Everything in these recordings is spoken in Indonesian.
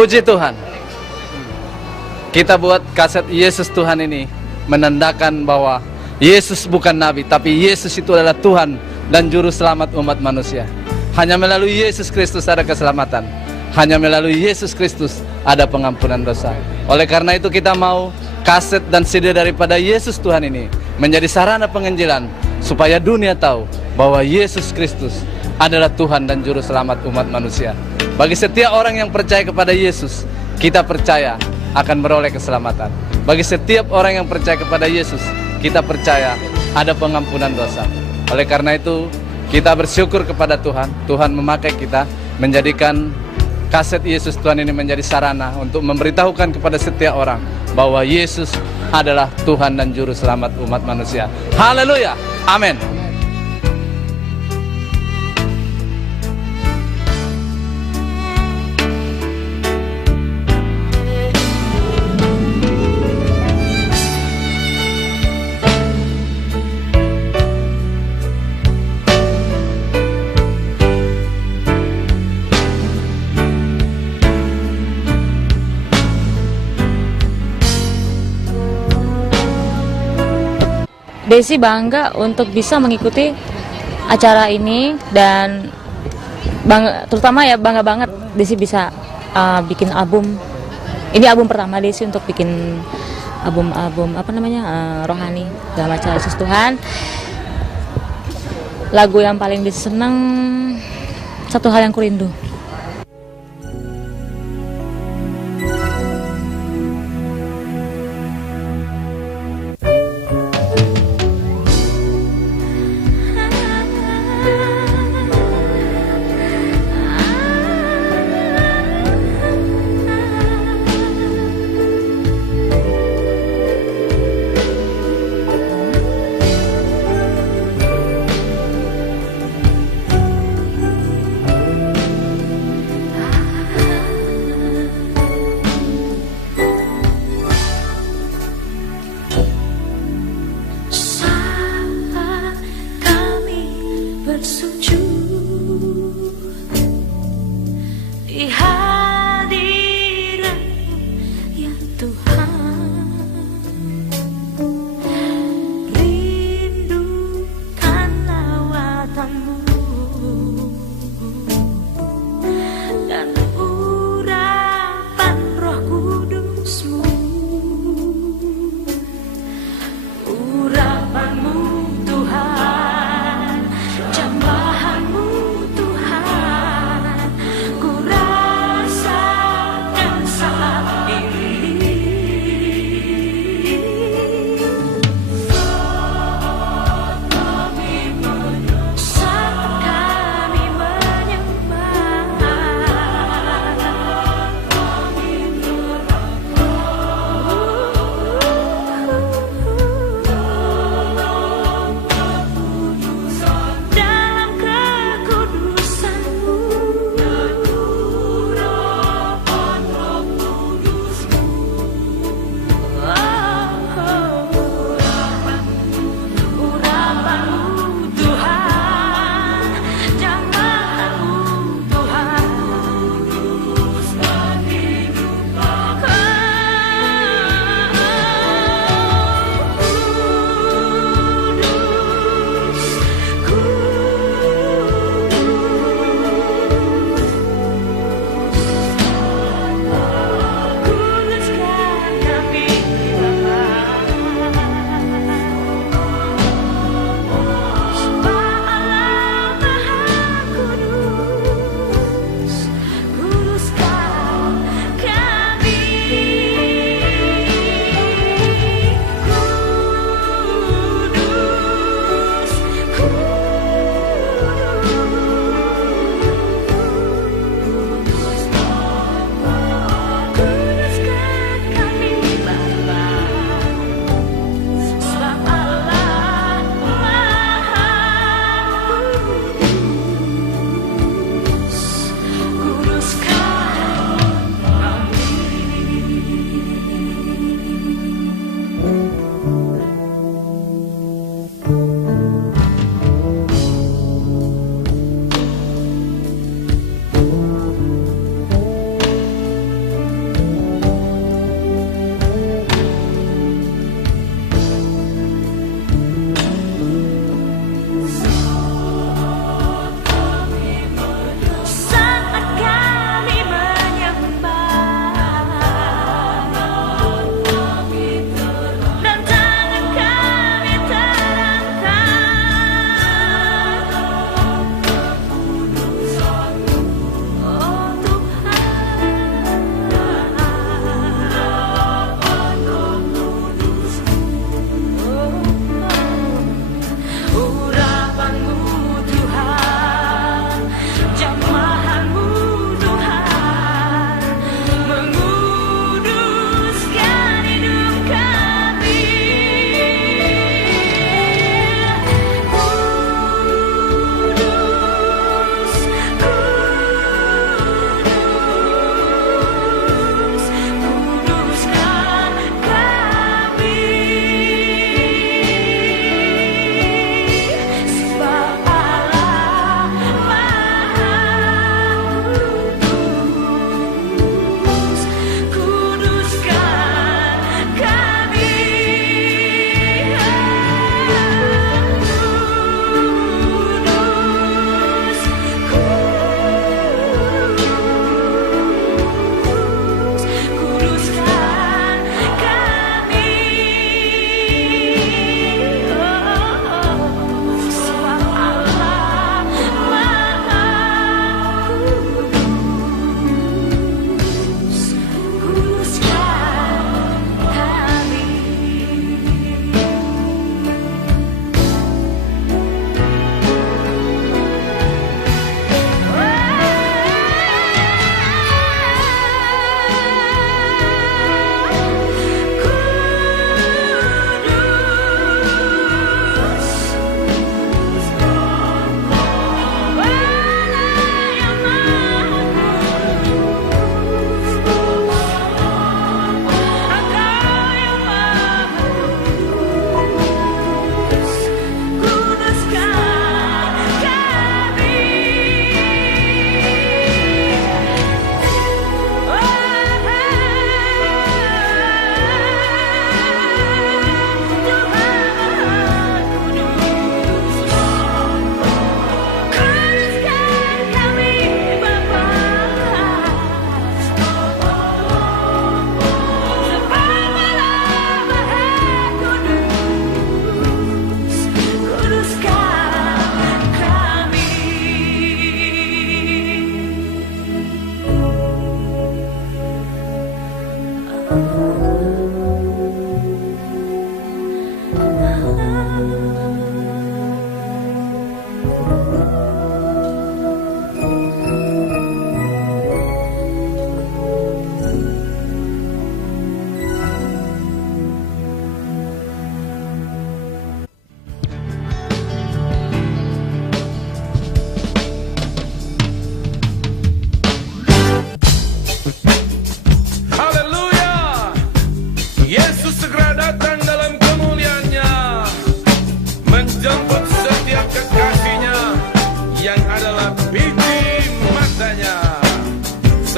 Puji Tuhan. Kita buat kaset Yesus Tuhan ini menandakan bahwa Yesus bukan nabi, tapi Yesus itu adalah Tuhan dan juru selamat umat manusia. Hanya melalui Yesus Kristus ada keselamatan. Hanya melalui Yesus Kristus ada pengampunan dosa. Oleh karena itu kita mau kaset dan CD daripada Yesus Tuhan ini menjadi sarana penginjilan supaya dunia tahu bahwa Yesus Kristus adalah Tuhan dan juru selamat umat manusia. Bagi setiap orang yang percaya kepada Yesus, kita percaya akan beroleh keselamatan. Bagi setiap orang yang percaya kepada Yesus, kita percaya ada pengampunan dosa. Oleh karena itu, kita bersyukur kepada Tuhan. Tuhan memakai kita menjadikan kaset Yesus Tuhan ini menjadi sarana untuk memberitahukan kepada setiap orang bahwa Yesus adalah Tuhan dan juru selamat umat manusia. Haleluya. Amin. Desi bangga untuk bisa mengikuti acara ini dan terutama ya bangga banget Desi bisa bikin album. Ini album pertama Desi untuk bikin album rohani dalam acara Yesus Tuhan. Lagu yang paling Desi senang Satu Hal Yang Kurindu. Urapanmu Tuhan, jambahan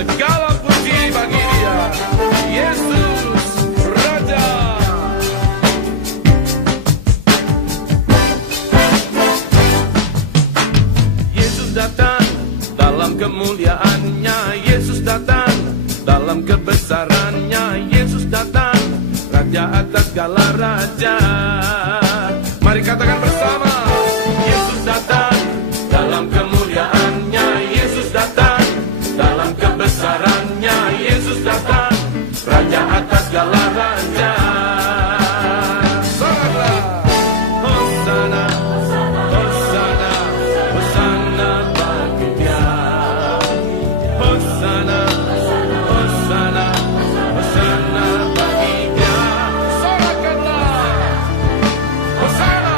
segala puji bagi Dia, Yesus Raja. Yesus datang dalam kemuliaannya, Yesus datang dalam kebesarannya, Yesus datang, Raja atas segala raja. Mari katakan bersama, Yesus datang dalam kemuliaannya, Yesus datang dalam kebesarannya, Yesus datang, Raja atas segala raja. Hosana, Hosana, Hosana bagi Dia. Hosana, Hosana, Hosana bagi Dia. Sorakanlah, Hosana,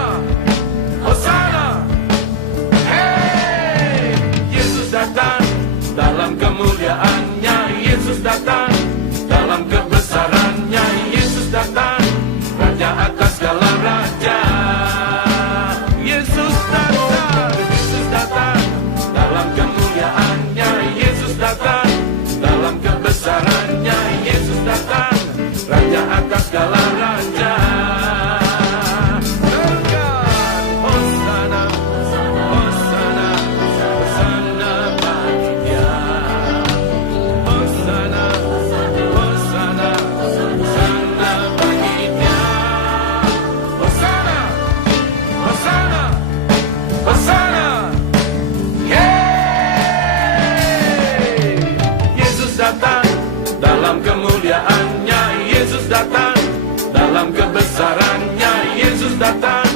Hosana. Hey, Yesus datang dalam kemuliaannya, Yesus datang dalam kebesarannya, Yesus datang, Raja atas segala raja. Yesus datang dalam kemuliaannya, Yesus datang dalam kebesarannya, Yesus datang, Raja atas segala raja. Hosana, Hosana, Hosana bagi Dia. Hosana, Hosana, Hosana bagi Dia. Hosana, Hosana, Hosana. Yeay! Yesus datang dalam kemuliaannya, Yesus datang dalam kebesarannya, Yesus datang,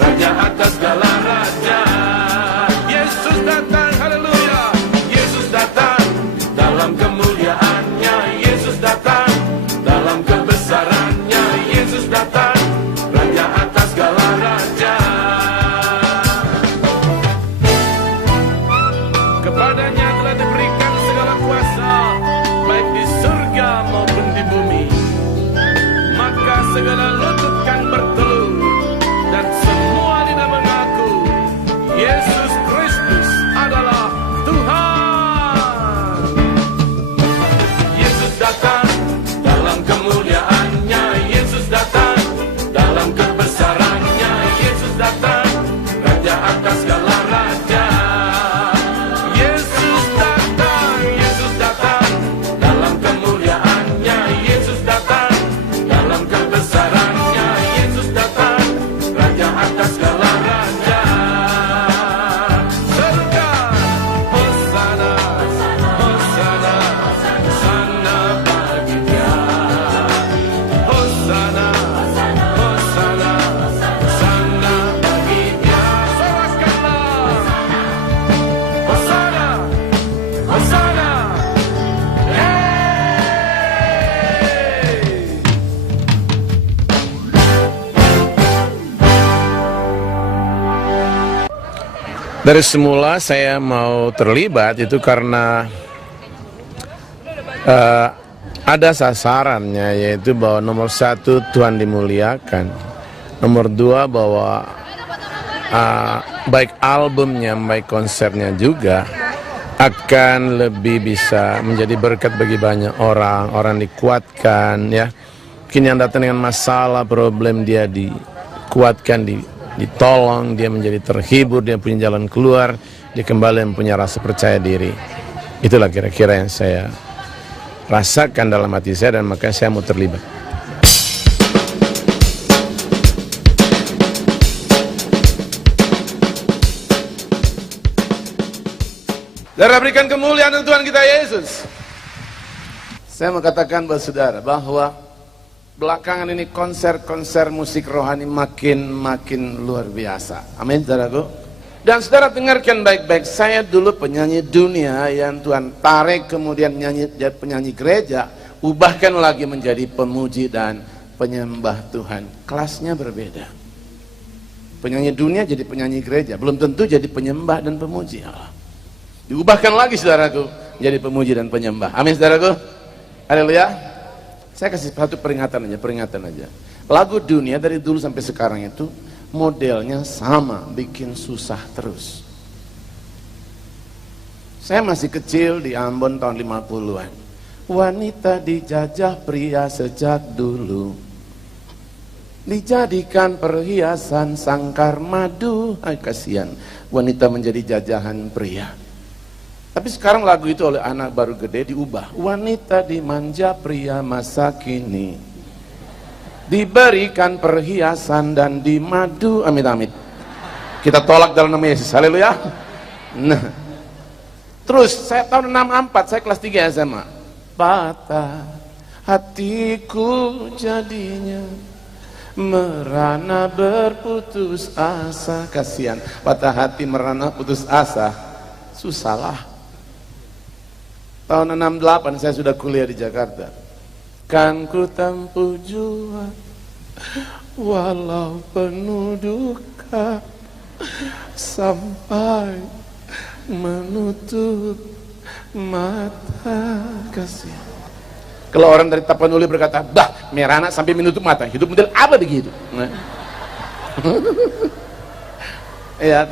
Raja atas segala raja. Yesus datang, haleluya. Yesus datang dalam kemuliaannya, Yesus datang dalam kebesarannya, Yesus datang, Raja atas segala raja. Kepadanya telah diberikan segala kuasa, baik di surga maupun di bumi. Maka segala lutut kan bertelur, dan semua lidah mengaku Yesus Kristus adalah Tuhan. Yesus datang dalam kemuliaannya, Yesus datang dalam kebesarannya, Yesus datang, Raja atas segala raja. Yesus datang dalam kemuliaannya, Yesus datang dalam kebesarannya, Yesus datang, Raja atas segala raja. Serukan, Hosana, Hosana, Hosana bagi Dia. Hosana, Hosana, Hosana bagi Dia. Sorakanlah, Hosana, Hosana. Dari semula saya mau terlibat itu karena ada sasarannya, yaitu bahwa nomor satu Tuhan dimuliakan, nomor dua bahwa baik albumnya baik konsernya juga akan lebih bisa menjadi berkat bagi banyak orang, orang dikuatkan ya. Mungkin yang datang dengan masalah, problem, dia dikuatkan, ditolong, dia menjadi terhibur, dia punya jalan keluar, dia kembali mempunyai rasa percaya diri. Itulah kira-kira yang saya rasakan dalam hati saya, dan makanya saya mau terlibat. Saudara, berikan kemuliaan untuk Tuhan kita Yesus. Saya mau katakan buat saudara bahwa belakangan ini konser-konser musik rohani makin luar biasa. Amin, saudaraku. Dan saudara dengarkan baik-baik, saya dulu penyanyi dunia yang Tuhan tarik kemudian jadi penyanyi gereja, ubahkan lagi menjadi pemuji dan penyembah Tuhan. Kelasnya berbeda. Penyanyi dunia jadi penyanyi gereja, belum tentu jadi penyembah dan pemuji Allah. Diubahkan lagi saudaraku, jadi pemuji dan penyembah. Amin, saudaraku. Haleluya. Saya kasih satu peringatan aja. Lagu dunia dari dulu sampai sekarang itu modelnya sama, bikin susah terus. Saya masih kecil di Ambon tahun 50-an. Wanita dijajah pria sejak dulu, dijadikan perhiasan sangkar madu. Ay, kasihan wanita menjadi jajahan pria. Tapi sekarang lagu itu oleh anak baru gede diubah. Wanita dimanja pria masa kini, diberikan perhiasan dan dimadu. Amit amit. Kita tolak dalam nama Yesus. Haleluya. Nah, terus saya tahun 64, saya kelas 3 SMA. Patah hatiku jadinya, merana berputus asa. Kasihan, patah hati merana putus asa, susahlah. Tahun 68 saya sudah kuliah di Jakarta. Kan ku tempuh jua walau penuh duka, sampai menutup mata. Kasih. Kalau orang dari Tapanuli berkata, bah, merana sampai menutup mata, hidup model apa begitu? Nah. Ya,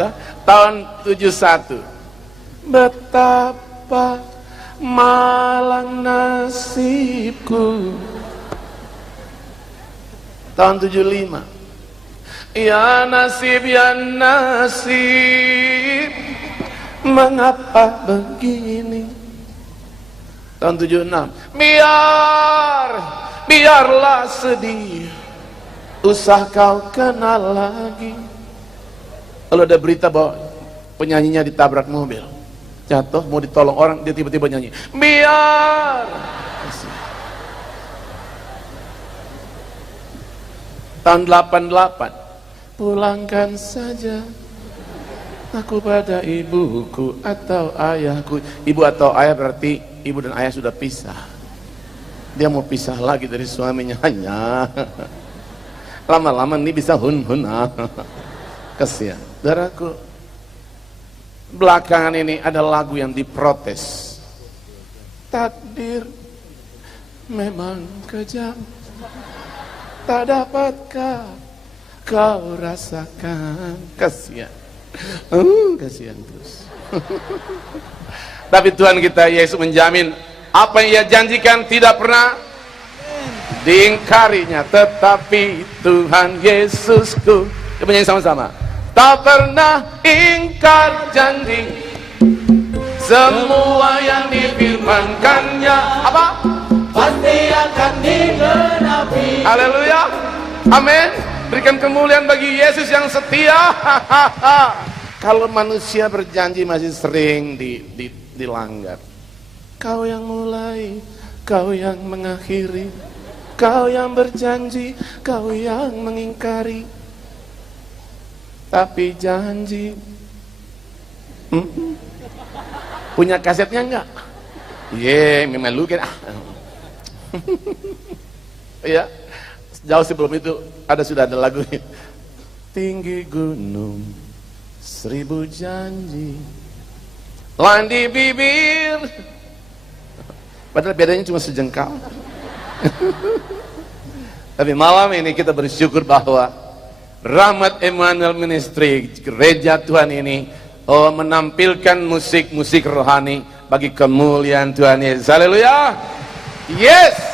tahun 71. Betapa malang nasibku. Tahun 75. Ya nasib, mengapa begini? Tahun 76. Biarlah sedih, usah kau kenal lagi. Kalau ada berita bahwa penyanyinya ditabrak mobil, jatuh mau ditolong orang, dia tiba-tiba nyanyi, Tahun 88. Pulangkan saja aku pada ibuku atau ayahku. Ibu atau ayah berarti ibu dan ayah sudah pisah. Dia mau pisah lagi dari suaminya. Hanya lama-lama ini bisa hun-hun. Kasihan. Saudaraku, belakangan ini ada lagu yang diprotes. Takdir memang kejam, tak dapatkah kau rasakan. Kasihan. Kasihan terus. Tapi Tuhan kita Yesus menjamin apa yang Ia janjikan tidak pernah diingkarinya. Tetapi Tuhan Yesusku, kita menyanyi sama-sama, tak pernah ingkar janji. Semua yang difirmankannya apa? Pasti akan digenapi. Haleluya. Amin. Berikan kemuliaan bagi Yesus yang setia. Kalau manusia berjanji masih sering dilanggar. Kau yang mulai, kau yang mengakhiri, kau yang berjanji, kau yang mengingkari. Tapi janji, punya kasetnya enggak? Memalukan. Ya, jauh sebelum itu sudah ada lagu. Tinggi gunung 1000 janji, lain di bibir, padahal bedanya cuma sejengkal. Tapi malam ini kita bersyukur bahwa Rahmat Emmanuel Ministry, gereja Tuhan ini menampilkan musik-musik rohani bagi kemuliaan Tuhan Yesus. Haleluya. Yes.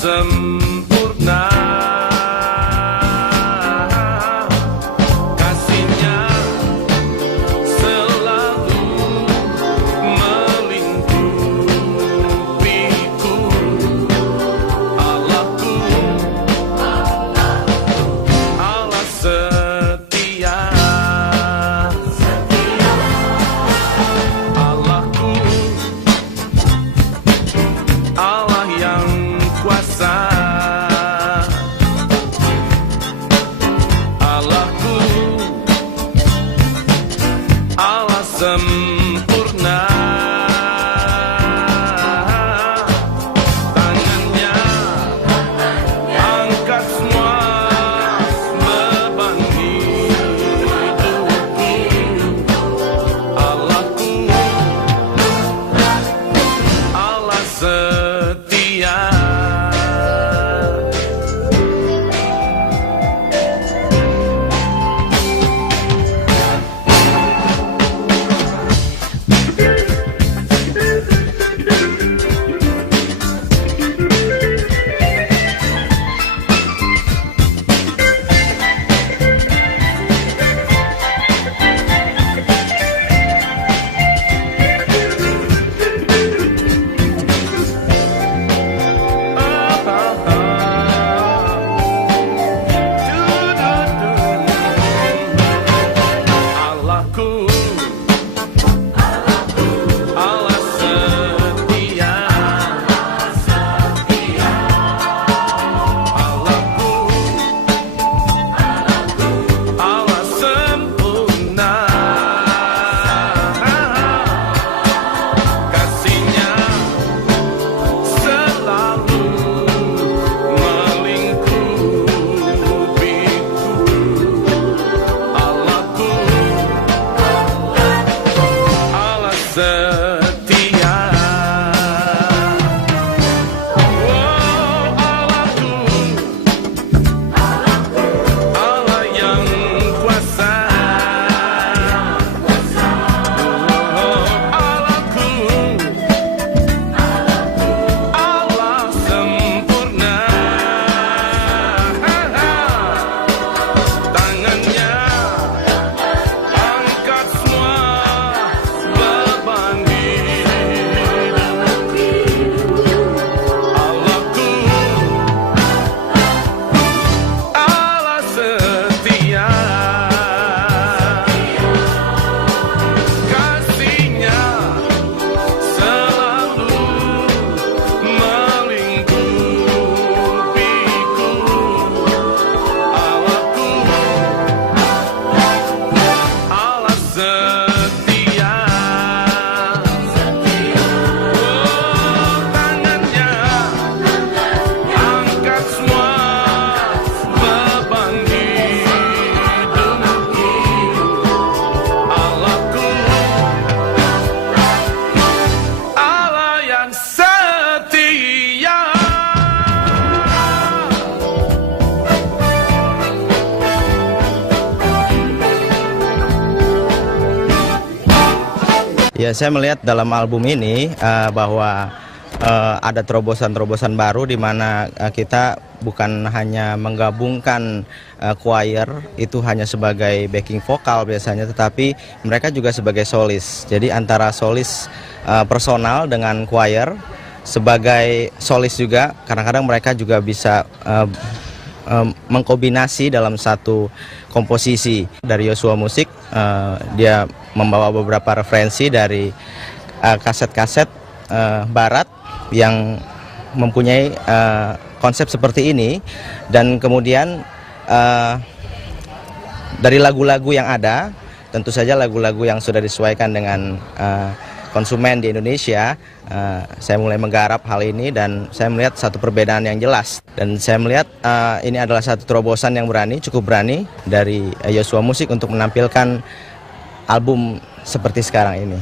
Sempurna kasih-Nya, selalu melingkupiku. Allahku, Allah setia. sempurna. Tangannya angkat semua beban hidupku. Allahku, Allah setia. Ya, saya melihat dalam album ini bahwa ada terobosan-terobosan baru di mana kita bukan hanya menggabungkan choir itu hanya sebagai backing vokal biasanya, tetapi mereka juga sebagai solis. Jadi antara solis personal dengan choir, sebagai solis juga kadang-kadang mereka juga bisa mengkombinasi dalam satu komposisi. Dari Yosua Musik, dia membawa beberapa referensi dari kaset-kaset barat yang mempunyai konsep seperti ini, dan kemudian dari lagu-lagu yang ada, tentu saja lagu-lagu yang sudah disesuaikan dengan konsumen di Indonesia, saya mulai menggarap hal ini dan saya melihat satu perbedaan yang jelas, dan saya melihat ini adalah satu terobosan yang berani, cukup berani dari Yosua Musik untuk menampilkan album seperti sekarang ini.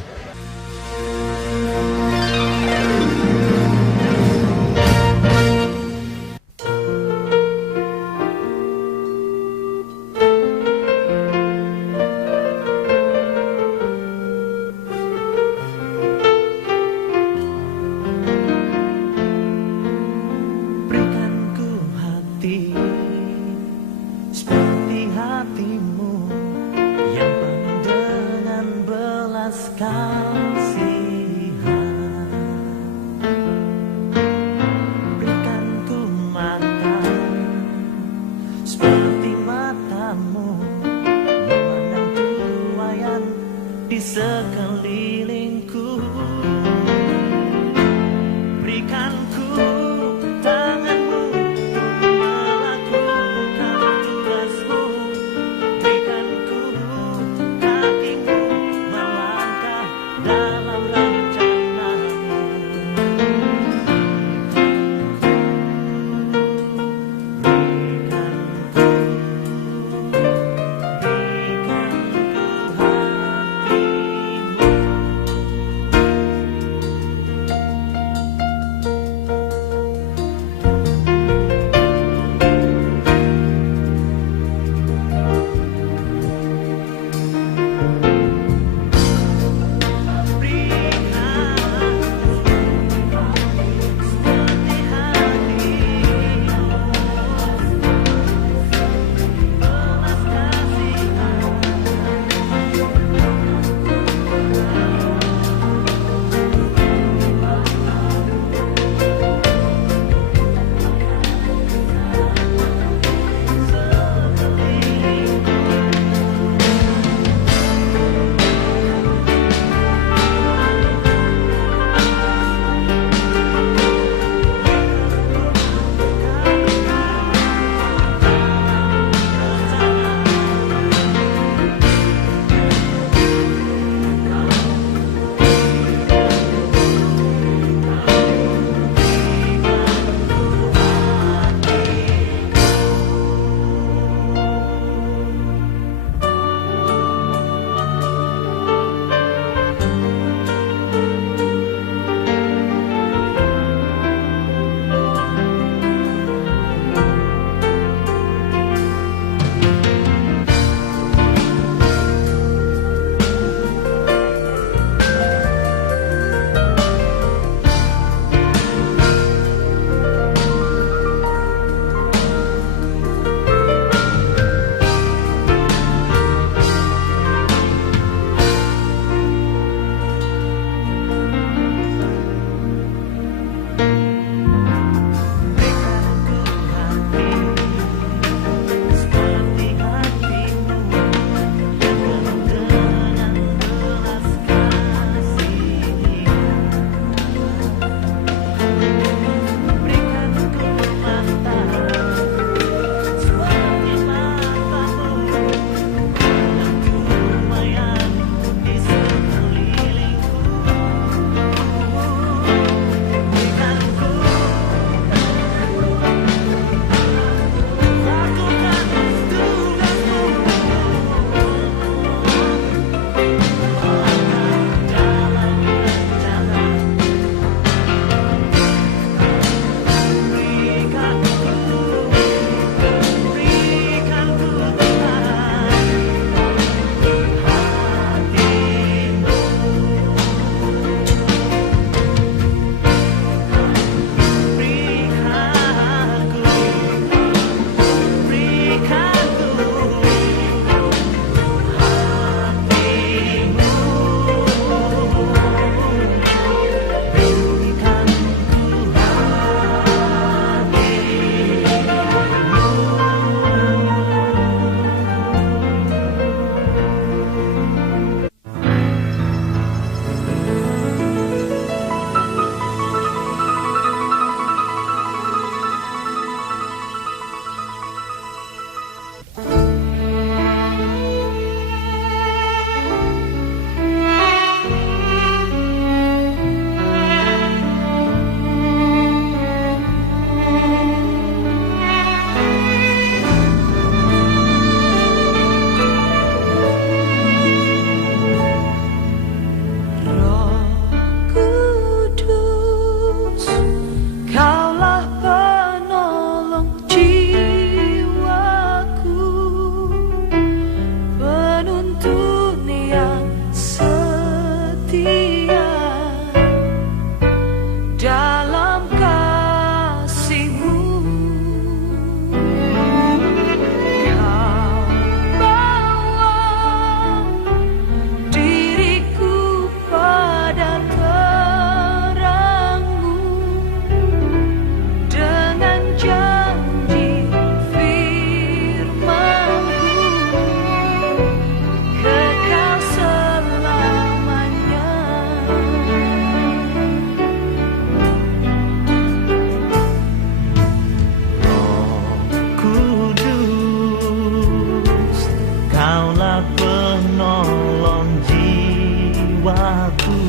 jiwaku,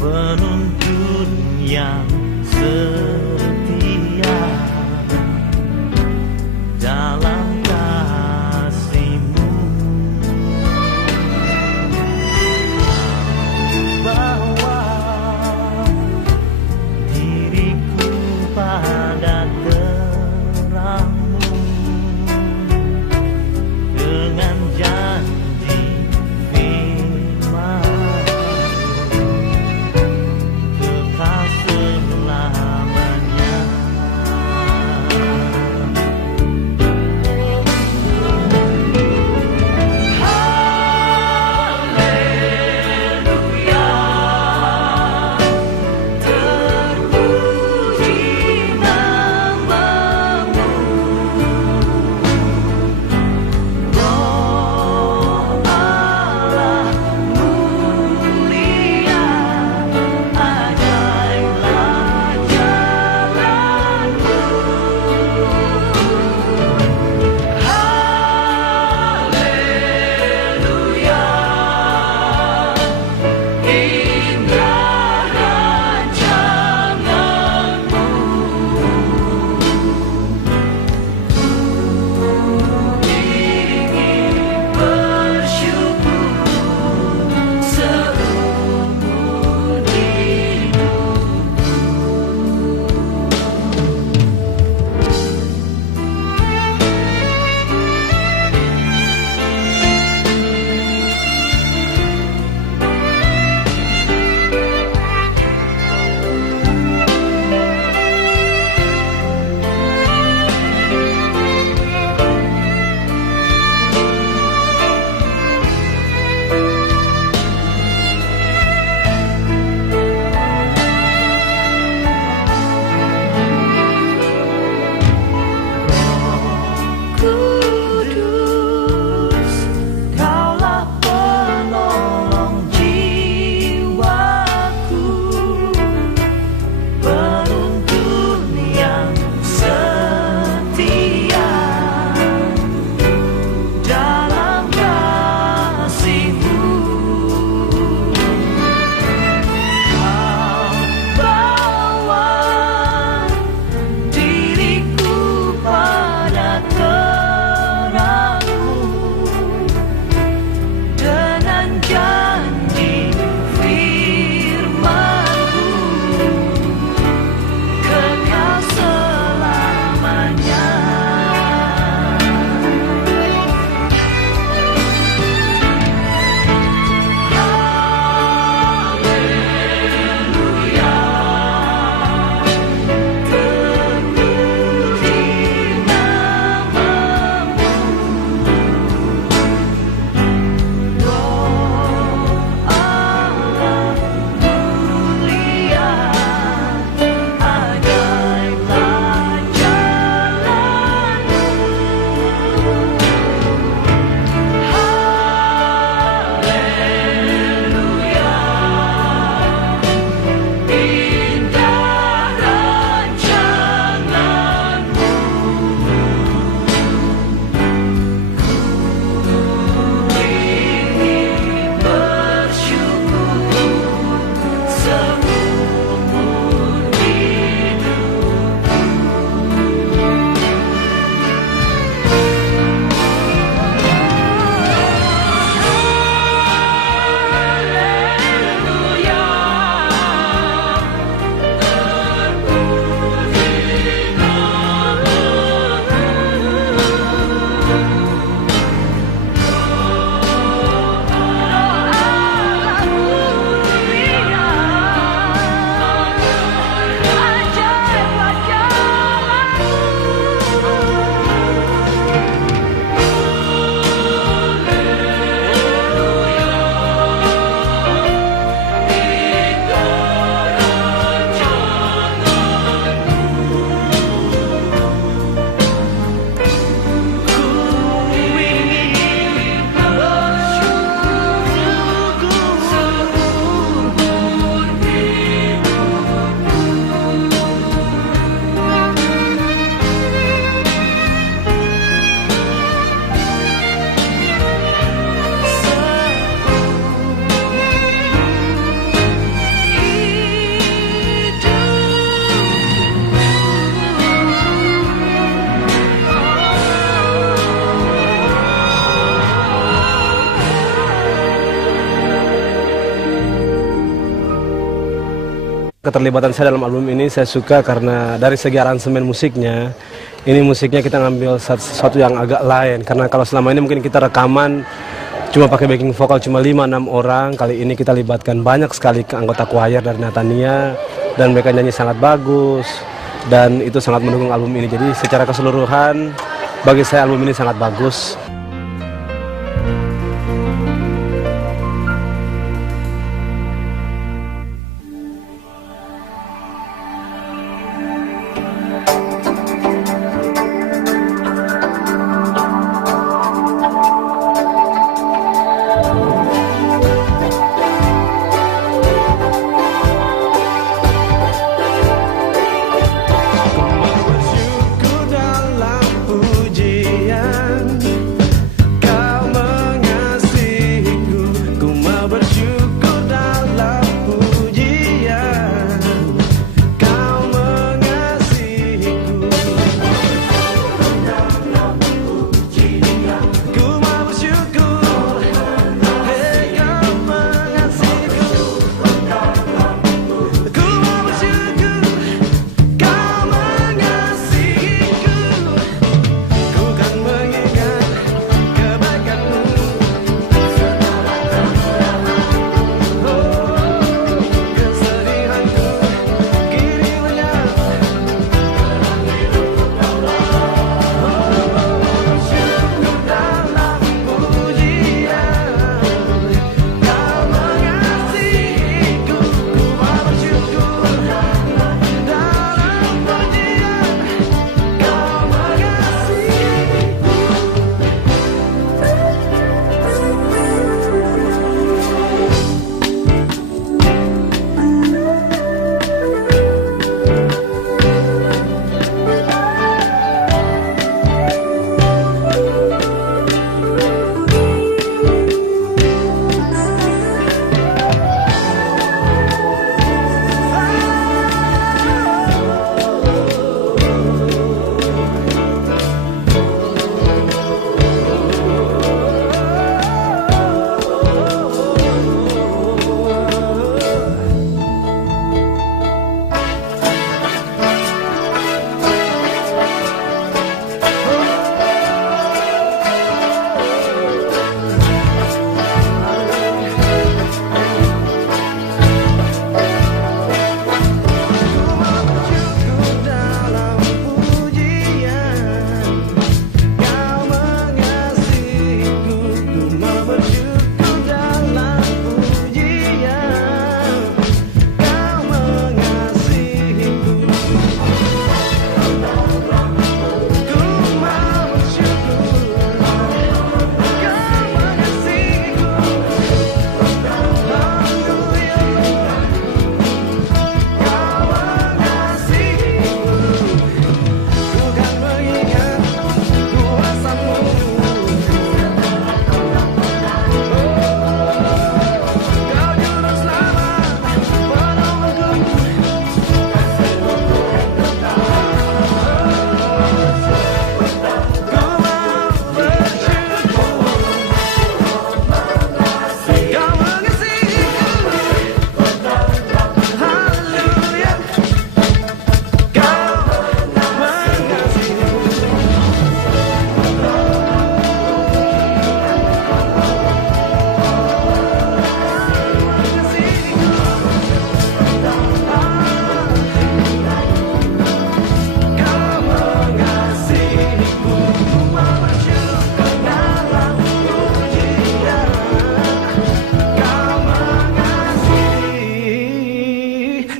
penuntun yang setia dalam kasih-Mu. Bawa diriku pada terang-Mu dengan janji firman-Mu. Keterlibatan saya dalam album ini saya suka karena dari segi aransemen musiknya, ini musiknya kita ngambil sesuatu yang agak lain. Karena kalau selama ini mungkin kita rekaman cuma pakai backing vokal cuma 5-6 orang, kali ini kita libatkan banyak sekali ke anggota choir dari Natania dan mereka nyanyi sangat bagus dan itu sangat mendukung album ini. Jadi secara keseluruhan bagi saya album ini sangat bagus.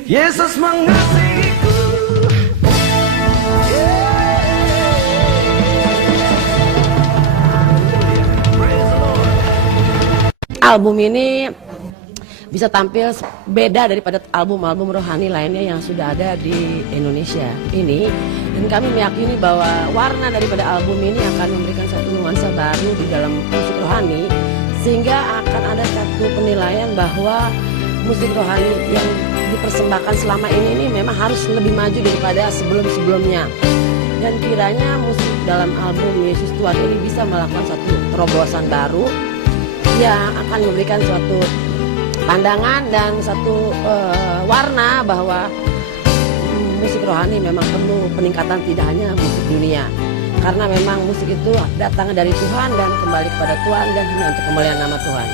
Yesus mengasihiku. Album ini bisa tampil beda daripada album-album rohani lainnya yang sudah ada di Indonesia ini, dan kami meyakini bahwa warna daripada album ini akan memberikan satu nuansa baru di dalam musik rohani, sehingga akan ada satu penilaian bahwa musik rohani yang dipersembahkan selama ini memang harus lebih maju daripada sebelum-sebelumnya, dan kiranya musik dalam album Yesus Tuhan ini bisa melakukan satu terobosan baru yang akan memberikan suatu pandangan dan satu warna bahwa musik rohani memang perlu peningkatan, tidak hanya musik dunia, karena memang musik itu datang dari Tuhan dan kembali kepada Tuhan dan hanya untuk kemuliaan nama Tuhan.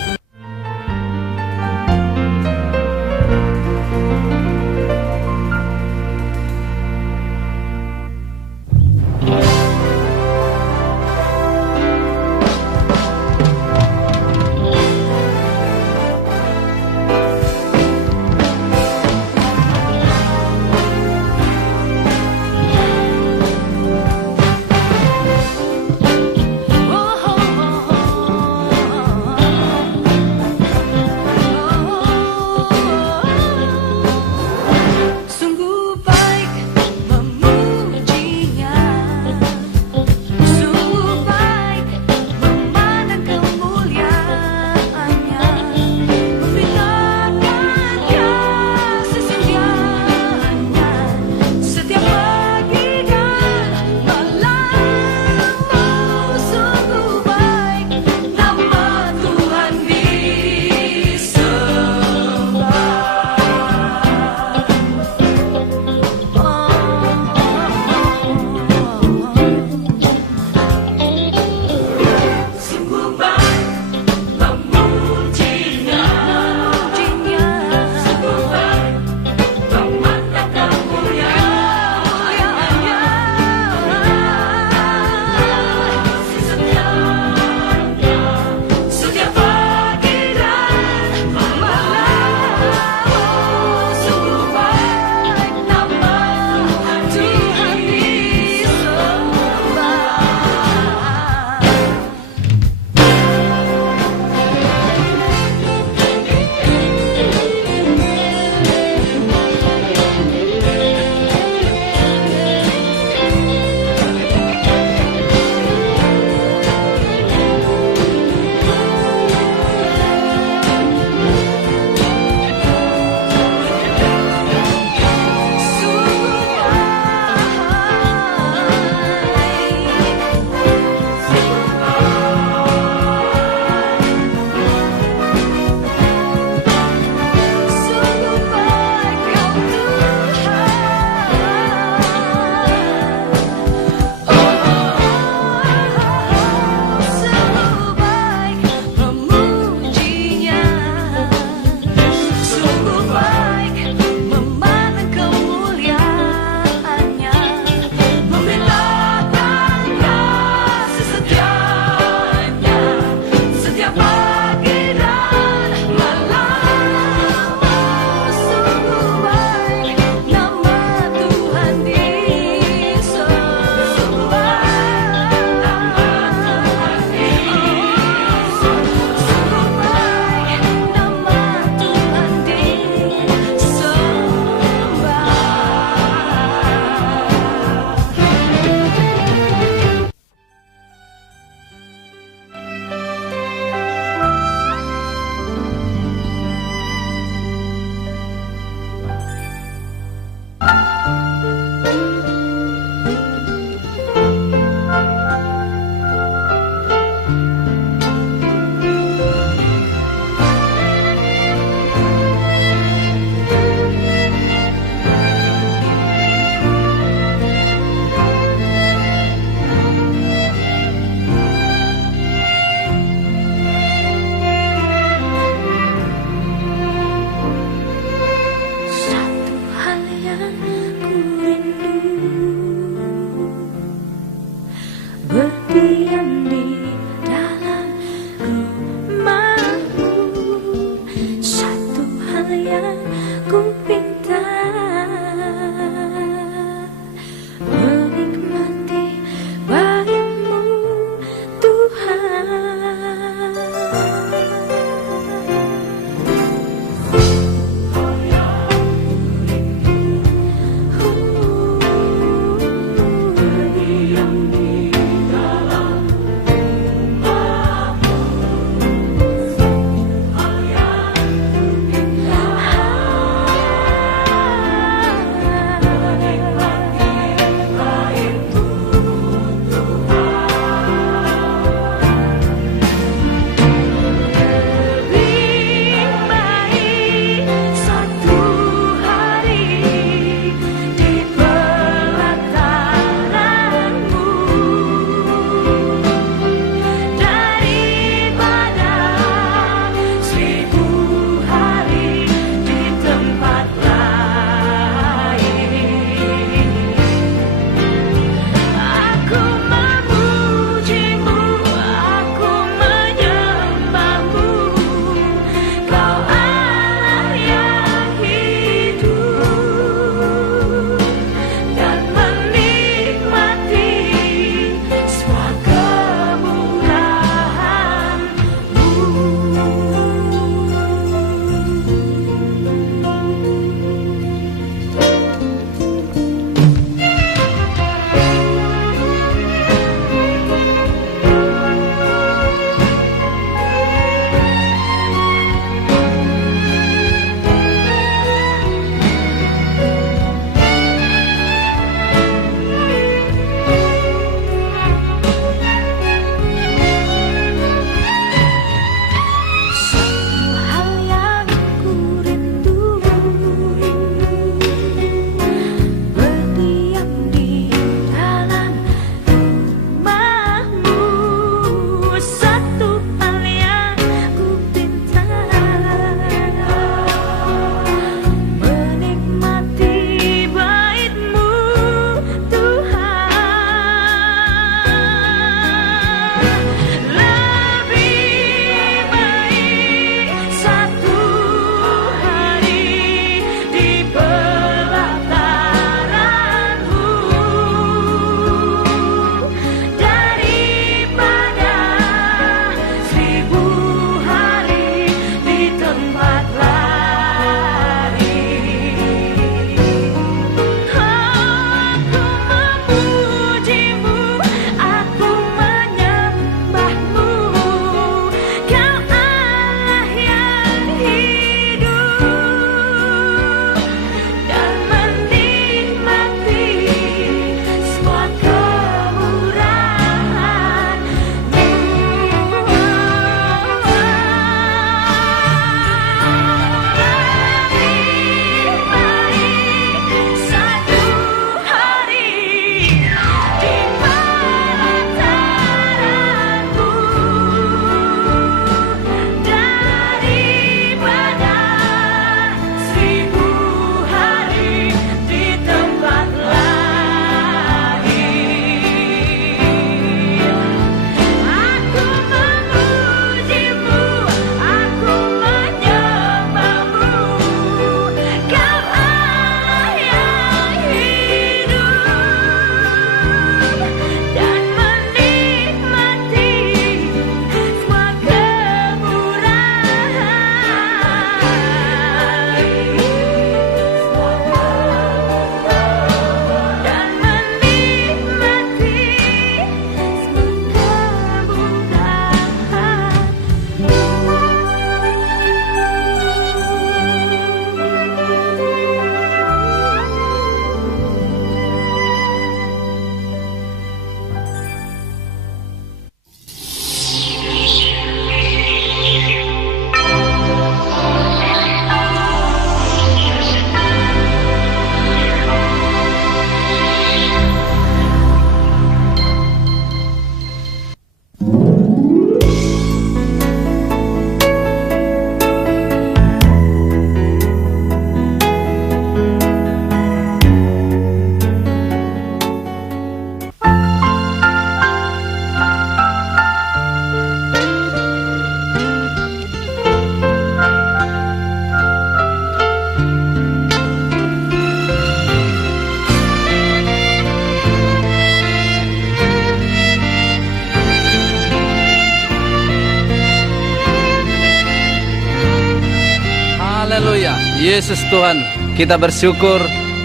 Yesus Tuhan, kita bersyukur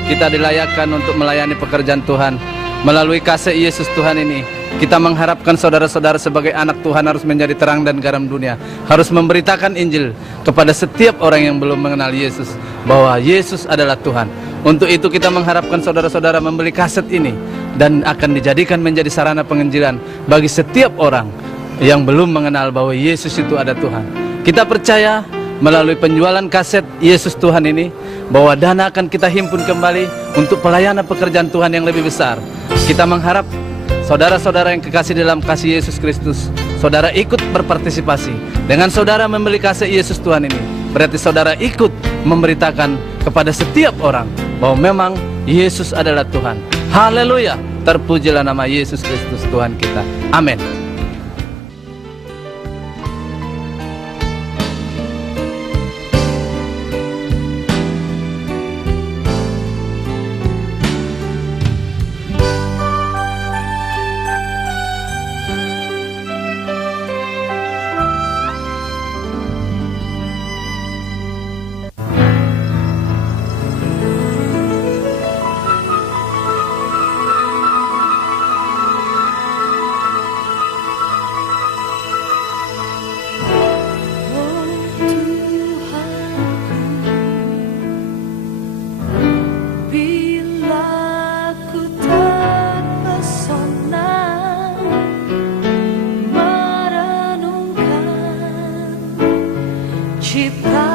kita dilayakkan untuk melayani pekerjaan Tuhan. Melalui kasih Yesus Tuhan ini, kita mengharapkan saudara-saudara sebagai anak Tuhan harus menjadi terang dan garam dunia, harus memberitakan Injil kepada setiap orang yang belum mengenal Yesus, bahwa Yesus adalah Tuhan. Untuk itu kita mengharapkan saudara-saudara membeli kaset ini dan akan dijadikan menjadi sarana penginjilan bagi setiap orang yang belum mengenal bahwa Yesus itu ada Tuhan. Kita percaya melalui penjualan kaset Yesus Tuhan ini, bahwa dana akan kita himpun kembali untuk pelayanan pekerjaan Tuhan yang lebih besar. Kita mengharap saudara-saudara yang kekasih dalam kasih Yesus Kristus, saudara ikut berpartisipasi. Dengan saudara membeli kaset Yesus Tuhan ini, berarti saudara ikut memberitakan kepada setiap orang bahwa memang Yesus adalah Tuhan. Haleluya, terpujilah nama Yesus Kristus Tuhan kita. Amin. Bila ku terpesona merenungkan cipta